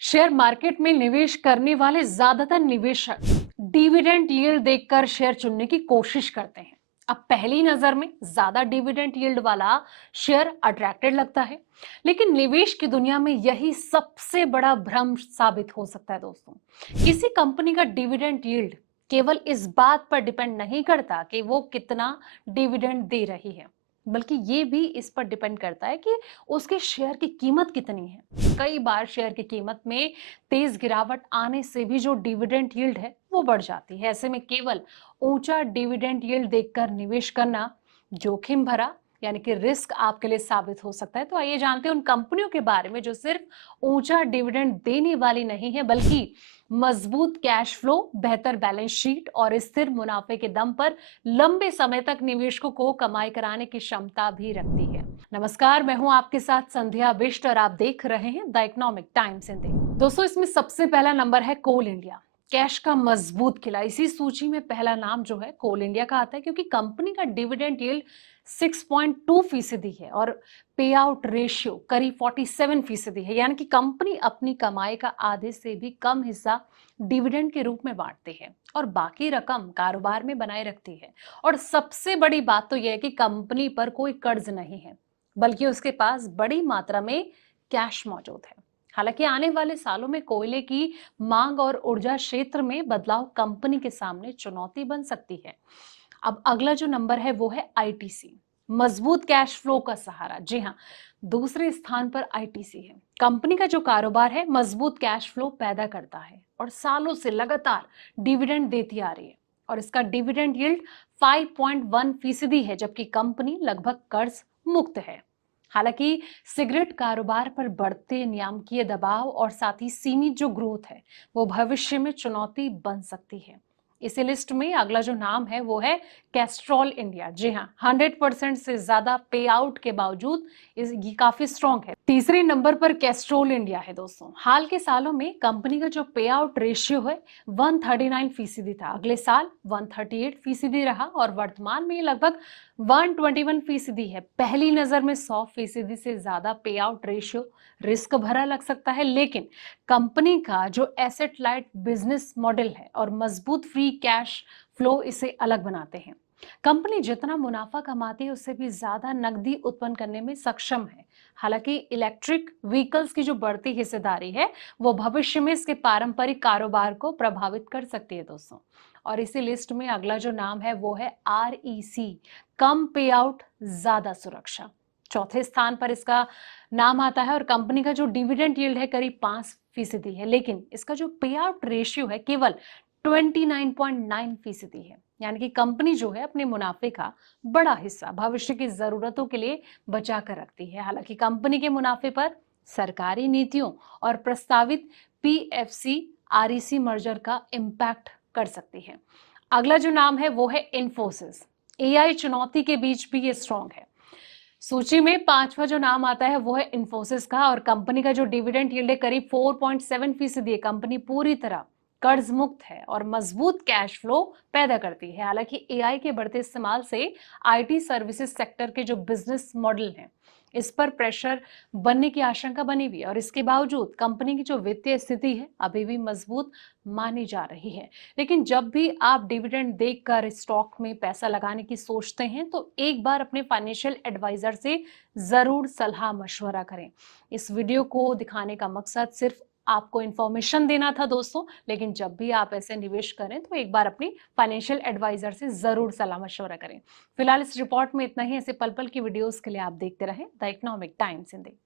Share market में निवेश करने वाले ज्यादातर निवेशक डिविडेंड यील्ड देखकर शेयर चुनने की कोशिश करते हैं। अब पहली नजर में ज्यादा डिविडेंड यील्ड वाला शेयर अट्रैक्टेड लगता है, लेकिन निवेश की दुनिया में यही सबसे बड़ा भ्रम साबित हो सकता है दोस्तों। किसी कंपनी का डिविडेंड यील्ड केवल इस बात पर डिपेंड नहीं करता कि वो कितना डिविडेंड दे रही है, बल्कि ये भी इस पर डिपेंड करता है कि उसके शेयर की कीमत कितनी है। कई बार शेयर की कीमत में तेज गिरावट आने से भी जो डिविडेंड यील्ड है वो बढ़ जाती है। ऐसे में केवल ऊंचा डिविडेंड यील्ड देखकर निवेश करना जोखिम भरा यानी कि रिस्क आपके लिए साबित हो सकता है। तो आइए जानते हैं उन कंपनियों के बारे में जो सिर्फ ऊंचा डिविडेंड देने वाली नहीं है, बल्कि मजबूत कैश फ्लो, बेहतर बैलेंस शीट और स्थिर मुनाफे के दम पर लंबे समय तक निवेशकों को कमाई कराने की क्षमता भी रखती है। नमस्कार, मैं हूं आपके साथ संध्या बिष्ट और आप देख रहे हैं द इकोनॉमिक टाइम्स हिंदी। दोस्तों, इसमें सबसे पहला नंबर है कोल इंडिया, कैश का मजबूत किला। इसी सूची में पहला नाम जो है कोल इंडिया का आता है, क्योंकि कंपनी का डिविडेंड यील्ड 6.2% है और पे आउट रेशियो करीब 47% है। यानी कि कंपनी अपनी कमाई का आधे से भी कम हिस्सा डिविडेंड के रूप में बांटती है और बाकी रकम कारोबार में बनाए रखती है। और सबसे बड़ी बात तो यह है कि कंपनी पर कोई कर्ज नहीं है, बल्कि उसके पास बड़ी मात्रा में कैश मौजूद है। हालांकि आने वाले सालों में कोयले की मांग और ऊर्जा क्षेत्र में बदलाव कंपनी के सामने चुनौती बन सकती है। अब अगला जो नंबर है वो है आईटीसी, मजबूत कैश फ्लो का सहारा। जी हाँ, दूसरे स्थान पर आईटीसी है। कंपनी का जो कारोबार है मजबूत कैश फ्लो पैदा करता है और सालों से लगातार डिविडेंड देती आ रही है और इसका डिविडेंड यील्ड 5.1% है, जबकि कंपनी लगभग कर्ज मुक्त है। हालांकि सिगरेट कारोबार पर बढ़ते नियामकीय दबाव और साथ ही सीमित जो ग्रोथ है वो भविष्य में चुनौती बन सकती है। इसी लिस्ट में अगला जो नाम है वो है कैस्ट्रॉल इंडिया। जी हाँ, 100% से ज्यादा पे आउट के बावजूद ये काफी स्ट्रॉन्ग है। तीसरे नंबर पर कैस्ट्रॉल इंडिया है दोस्तों। हाल के सालों में कंपनी का जो पे आउट रेशियो है 139% था, अगले साल 138% रहा और वर्तमान में ये लगभग 121% है। पहली नजर में 100% से ज्यादा पे आउट रेशियो रिस्क भरा लग सकता है, लेकिन कंपनी का जो एसेट लाइट बिजनेस मॉडल है और मजबूत फ्री कैश फ्लो इसे अलग बनाते हैं। कंपनी जितना मुनाफा कमाती है उससे भी ज्यादा नकदी उत्पन्न करने में सक्षम है। हालांकि इलेक्ट्रिक व्हीकल्स की जो बढ़ती हिस्सेदारी है वो भविष्य में इसके पारंपरिक कारोबार को प्रभावित कर सकती है दोस्तों। और इसी लिस्ट में अगला जो नाम है वो है आरईसी, कम पे आउट ज्यादा सुरक्षा। चौथे स्थान पर इसका नाम आता है और कंपनी का जो डिविडेंड यील्ड है करीब 5% है, लेकिन इसका जो पे आउट रेशियो है केवल 29.9% है। यानी कि कंपनी जो है अपने मुनाफे का बड़ा हिस्सा भविष्य की जरूरतों के लिए बचा कर रखती है। हालांकि कंपनी के मुनाफे पर सरकारी नीतियों और प्रस्तावित पीएफसी आरईसी मर्जर का इम्पैक्ट कर सकती है। अगला जो नाम है वो है इन्फोसिस। एआई चुनौती के बीच भी ये स्ट्रॉन्ग है। सूची में पांचवा जो नाम आता है वो है इन्फोसिस का और कंपनी का जो डिविडेंड यील्ड है करीब 4.7% है। कंपनी पूरी तरह कर्ज मुक्त है और मजबूत कैश फ्लो पैदा करती है। हालांकि एआई के बढ़ते इस्तेमाल से आईटी सर्विसेज सेक्टर के जो बिजनेस मॉडल हैं इस पर प्रेशर बनने की आशंका बनी हुई है और इसके बावजूद कंपनी की जो वित्तीय स्थिति है अभी भी मजबूत मानी जा रही है। लेकिन जब भी आप डिविडेंड देखकर स्टॉक में पैसा लगाने की सोचते हैं तो एक बार अपने फाइनेंशियल एडवाइजर से जरूर सलाह मशवरा करें। इस वीडियो को दिखाने का मकसद सिर्फ आपको इंफॉर्मेशन देना था दोस्तों, लेकिन जब भी आप ऐसे निवेश करें तो एक बार अपनी फाइनेंशियल एडवाइजर से जरूर सलाह मशवरा करें। फिलहाल इस रिपोर्ट में इतना ही। ऐसे पल पल की वीडियोस के लिए आप देखते रहें द इकोनॉमिक टाइम्स हिंदी।